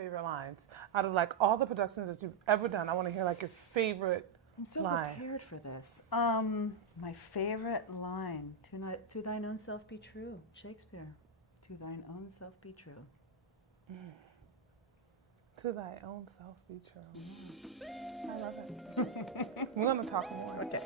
favorite lines? Out of like all the productions that you've ever done, I want to hear like your favorite I'm so line. prepared for this. My favorite line, to thine own self be true, Shakespeare. To thine own self be true. To thy own self be true. I love it. We're going to talk more. Okay.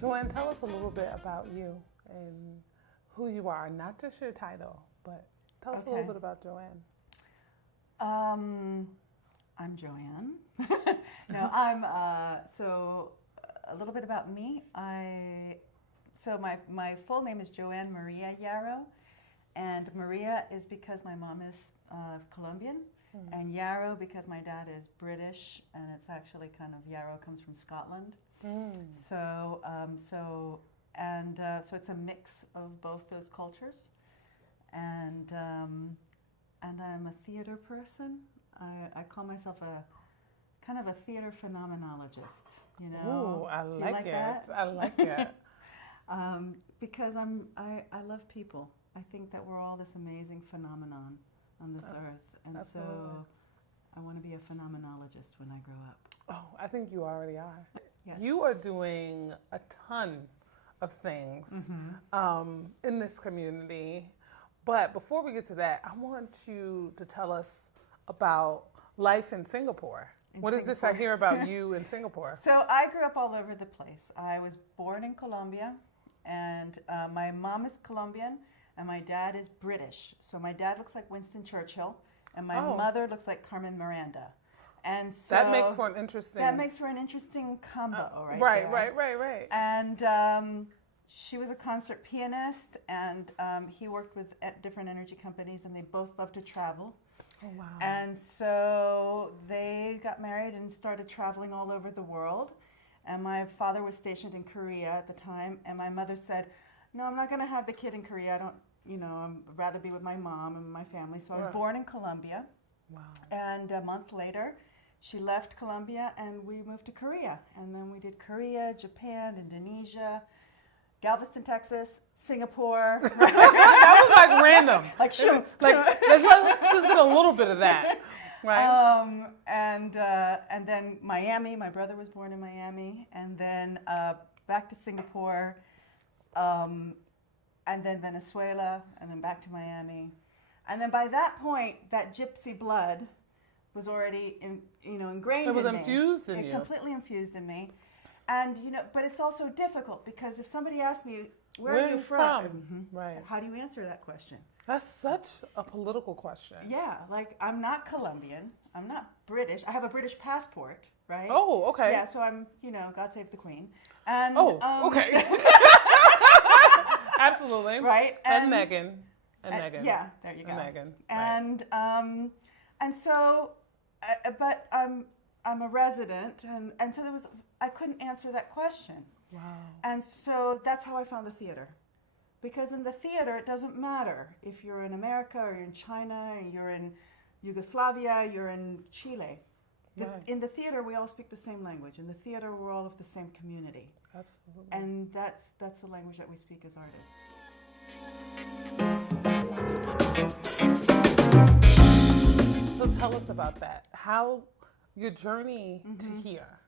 Joann, tell us a little bit about you and who you are, not just your title, but tell us a little bit about Joann. I'm Joann. No, I'm, so a little bit about me. My full name is Joann Maria Yarrow, and Maria is because my mom is Colombian, and Yarrow because my dad is British, and it's actually kind of, Yarrow comes from Scotland. So it's a mix of both those cultures, and I'm a theater person. I call myself a kind of a theater phenomenologist. You know, Ooh, I do you like it. that? I like it. Because I love people. I think that we're all this amazing phenomenon on this earth, and Absolutely. so I want to be a phenomenologist when I grow up. Oh, I think you already are. Yes. You are doing a ton of things in this community. But before we get to that, I want you to tell us about life in Singapore. What is this I hear about you in Singapore? So I grew up all over the place. I was born in Colombia, and my mom is Colombian, and my dad is British. So my dad looks like Winston Churchill, and my mother looks like Carmen Miranda. And so that makes for an interesting combo, right. And she was a concert pianist, and he worked with different energy companies, and they both loved to travel. Oh, wow. And so they got married and started traveling all over the world. And my father was stationed in Korea at the time, and my mother said, "No, I'm not going to have the kid in Korea. I don't, I'd rather be with my mom and my family." So I was born in Colombia. Wow. And a month later, she left Colombia and we moved to Korea. And then we did Korea, Japan, Indonesia, Galveston, Texas, Singapore. That was like random. Like, sure. Let's just get a little bit of that. Right. And then Miami. My brother was born in Miami. And then back to Singapore. And then Venezuela. And then back to Miami. And then by that point, that gypsy blood was already ingrained in me. It was infused in you. Completely infused in me. And, but it's also difficult because if somebody asks me, where are you from? Right. How do you answer that question? That's such a political question. Yeah, like I'm not Colombian. I'm not British. I have a British passport, right? Oh, okay. Yeah, so I'm, God save the Queen. And, okay. Absolutely. Right. And Meghan. And Meghan. Yeah, there you go. And Meghan. Right. And so, but I'm a resident, and so I couldn't answer that question. Wow. And so that's how I found the theater. Because in the theater, it doesn't matter if you're in America or you're in China, or you're in Yugoslavia, you're in Chile. Right. In the theater, we all speak the same language. In the theater, we're all of the same community. Absolutely. And that's the language that we speak as artists. So tell us about that. How your journey to here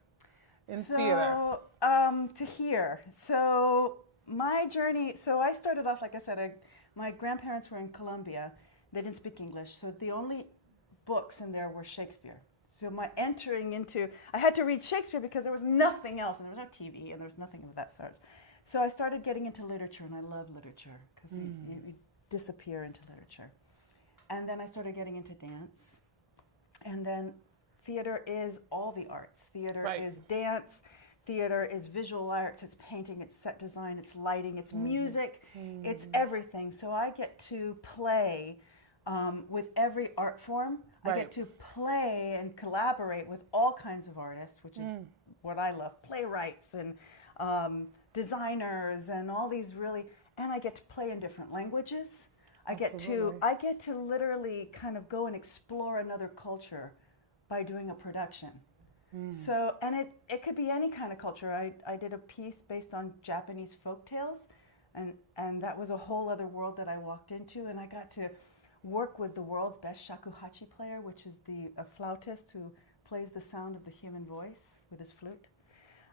in theater. To here. So my journey. So I started off, like I said, my grandparents were in Colombia. They didn't speak English, so the only books in there were Shakespeare. So my entering into, I had to read Shakespeare because there was nothing else, and there was no TV, and there was nothing of that sort. So I started getting into literature, and I love literature because you disappear into literature. And then I started getting into dance. And then theater is all the arts. Theater is dance. Theater is visual arts. It's painting. It's set design. It's lighting. It's music. It's everything. So I get to play with every art form. I get to play and collaborate with all kinds of artists, which is what I love. Playwrights and designers and all these really, and I get to play in different languages. Absolutely. I get to literally kind of go and explore another culture by doing a production. So, and it could be any kind of culture. I did a piece based on Japanese folk tales, and that was a whole other world that I walked into, and I got to work with the world's best shakuhachi player, which is a flautist who plays the sound of the human voice with his flute.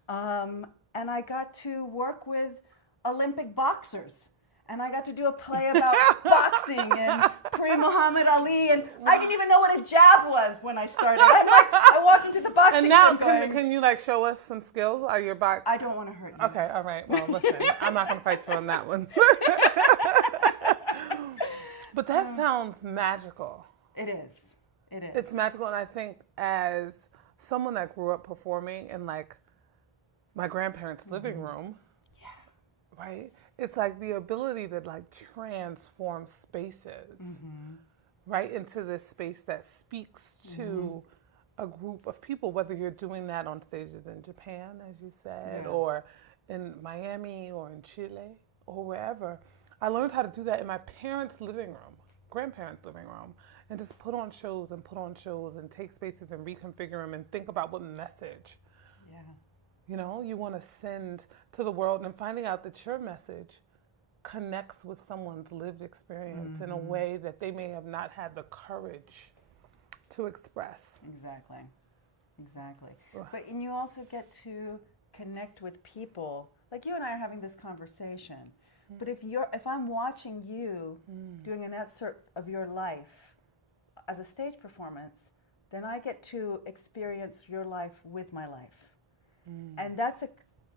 And I got to work with Olympic boxers. And I got to do a play about boxing and pre-Muhammad Ali, and I didn't even know what a jab was when I started. I walked into the boxing. And now, gym can you like show us some skills? Are your box? I don't want to hurt you. Okay, all right. Well, listen, I'm not going to fight you on that one. But that sounds magical. It is. It is. It's magical, and I think as someone that grew up performing in like my grandparents' living room, right? It's like the ability to like transform spaces, right, into this space that speaks to a group of people, whether you're doing that on stages in Japan, as you said, or in Miami or in Chile or wherever. I learned how to do that in my parents' living room, grandparents' living room, and just put on shows and take spaces and reconfigure them and think about what message, you know, you want to send to the world, and finding out that your message connects with someone's lived experience in a way that they may have not had the courage to express. Exactly. But and you also get to connect with people. Like you and I are having this conversation. But if I'm watching you doing an excerpt of your life as a stage performance, then I get to experience your life with my life. And that's a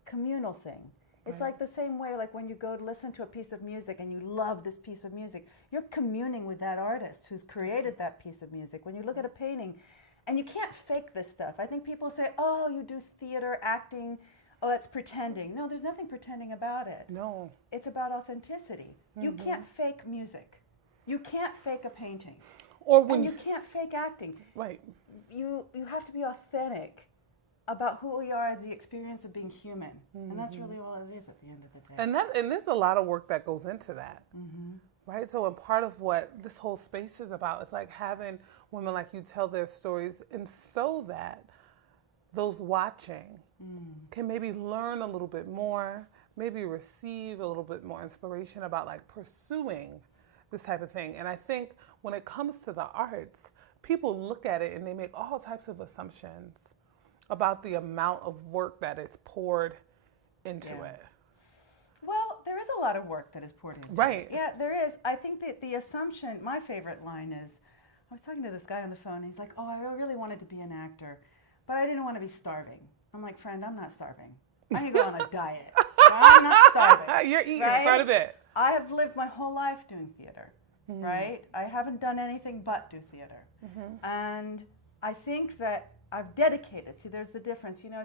communal thing. It's like the same way, like when you go to listen to a piece of music and you love this piece of music, you're communing with that artist who's created that piece of music. When you look at a painting, and you can't fake this stuff. I think people say, oh, you do theater, acting, oh, that's pretending. No, there's nothing pretending about it. No. It's about authenticity. You can't fake music. You can't fake a painting. Or when and you can't fake acting. Right. You have to be authentic about who we are, the experience of being human. And that's really all it is at the end of the day. And there's a lot of work that goes into that. Right? So, and part of what this whole space is about is like having women like you tell their stories, and so that those watching can maybe learn a little bit more, maybe receive a little bit more inspiration about like pursuing this type of thing. And I think when it comes to the arts, people look at it and they make all types of assumptions about the amount of work that is poured into it. Well, there is a lot of work that is poured into it. Yeah, there is. I think that the assumption, my favorite line is, I was talking to this guy on the phone, and he's like, oh, I really wanted to be an actor, but I didn't want to be starving. I'm like, friend, I'm not starving. I need to go on a diet. I'm not starving. You're eating right? quite a bit. I have lived my whole life doing theater, right? I haven't done anything but do theater. And I think that I've dedicated. See, there's the difference. You know,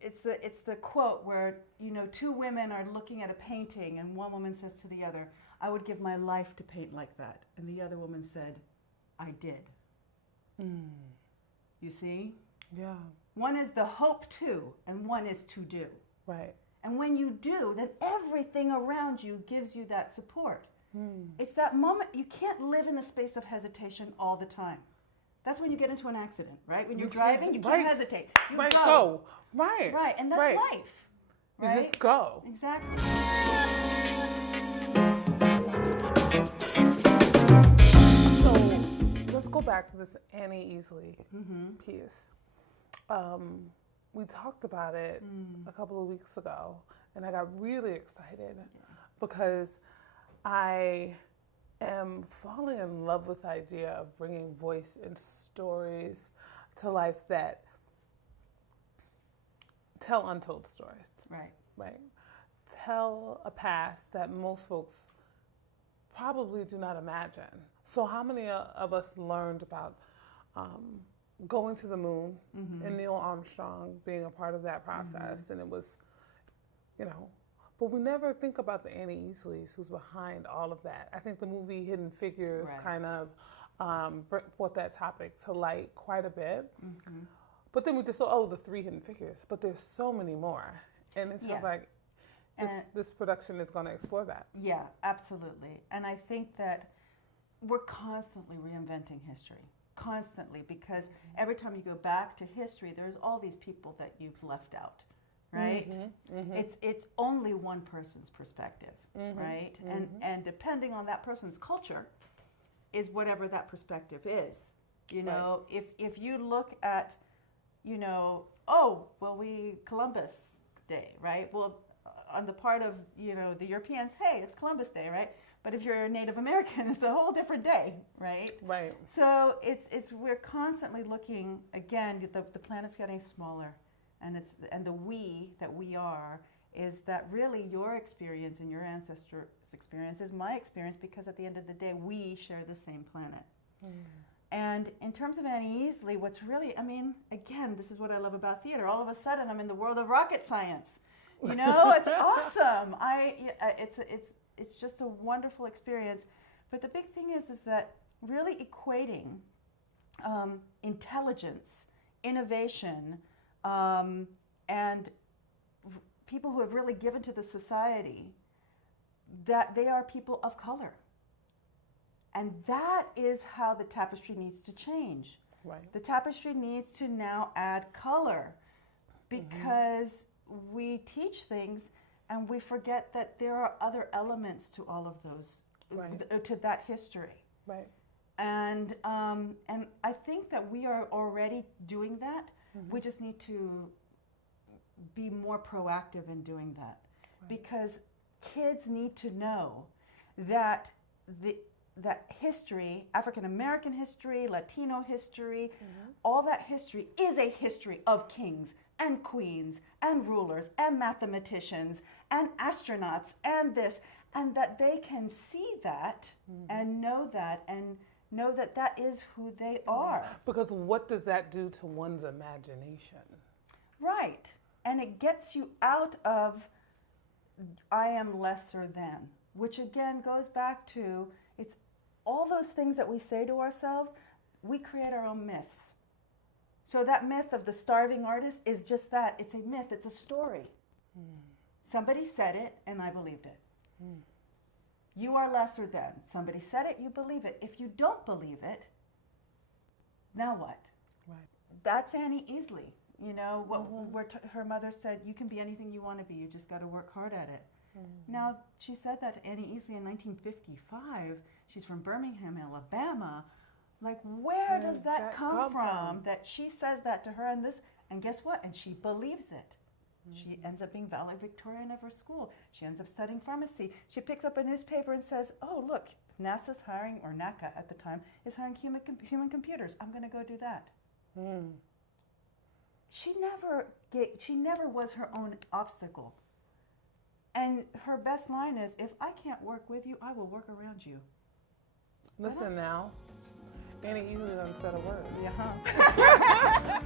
it's the quote where, you know, two women are looking at a painting and one woman says to the other, I would give my life to paint like that. And the other woman said, I did. You see? Yeah. One is the hope to, and one is to do. Right. And when you do, then everything around you gives you that support. It's that moment. You can't live in the space of hesitation all the time. That's when you get into an accident, right? When you're driving, you can't hesitate. You go. Right. Right, and that's life. Right? You just go. Exactly. So let's go back to this Annie Easley piece. We talked about it a couple of weeks ago, and I got really excited because I am falling in love with the idea of bringing voice and stories to life that tell untold stories. Right. Right. Tell a past that most folks probably do not imagine. So how many of us learned about going to the moon and Neil Armstrong being a part of that process? And it was, you know, but we never think about the Annie Easleys who's behind all of that. I think the movie Hidden Figures kind of brought that topic to light quite a bit. But then we just thought, oh, the 3 hidden figures. But there's so many more. And it's like, this production is going to explore that. Yeah, absolutely. And I think that we're constantly reinventing history, constantly, because every time you go back to history, there's all these people that you've left out, right? It's only one person's perspective, right? And depending on that person's culture is whatever that perspective is. You know, if you look at, you know, Columbus Day, right? Well, on the part of, you know, the Europeans, hey, it's Columbus Day, right? But if you're a Native American, it's a whole different day, right? Right. So we're constantly looking, again, the planet's getting smaller, and the we that we are is that really your experience and your ancestors' experience is my experience, because at the end of the day, we share the same planet. And in terms of Annie Easley, what's really, I mean, again, this is what I love about theater. All of a sudden, I'm in the world of rocket science. You know, it's awesome. It's just a wonderful experience. But the big thing is that really equating intelligence, innovation, and people who have really given to the society, that they are people of color. And that is how the tapestry needs to change. Right. The tapestry needs to now add color, because we teach things and we forget that there are other elements to all of those, to that history. Right. And I think that we are already doing that. We just need to be more proactive in doing that, because kids need to know that that history, African American history, Latino history, all that history is a history of kings and queens and rulers and mathematicians and astronauts and this, and that they can see that and know that that is who they are. Because what does that do to one's imagination? Right. And it gets you out of I am lesser than, which again goes back to, it's all those things that we say to ourselves, we create our own myths. So that myth of the starving artist is just that. It's a myth. It's a story. Somebody said it, and I believed it. You are lesser than. Somebody said it, you believe it. If you don't believe it, now what? Right. That's Annie Easley. You know, her mother said, you can be anything you want to be. You just got to work hard at it. Now, she said that to Annie Easley in 1955. She's from Birmingham, Alabama. Like, where does that come from? That she says that to her and guess what? And she believes it. She ends up being valedictorian of her school. She ends up studying pharmacy. She picks up a newspaper and says, oh, look, NASA's hiring, or NACA at the time, is hiring human computers. I'm going to go do that. She never was her own obstacle. And her best line is, if I can't work with you, I will work around you. Listen now, Annie Easley done said a word. Yeah.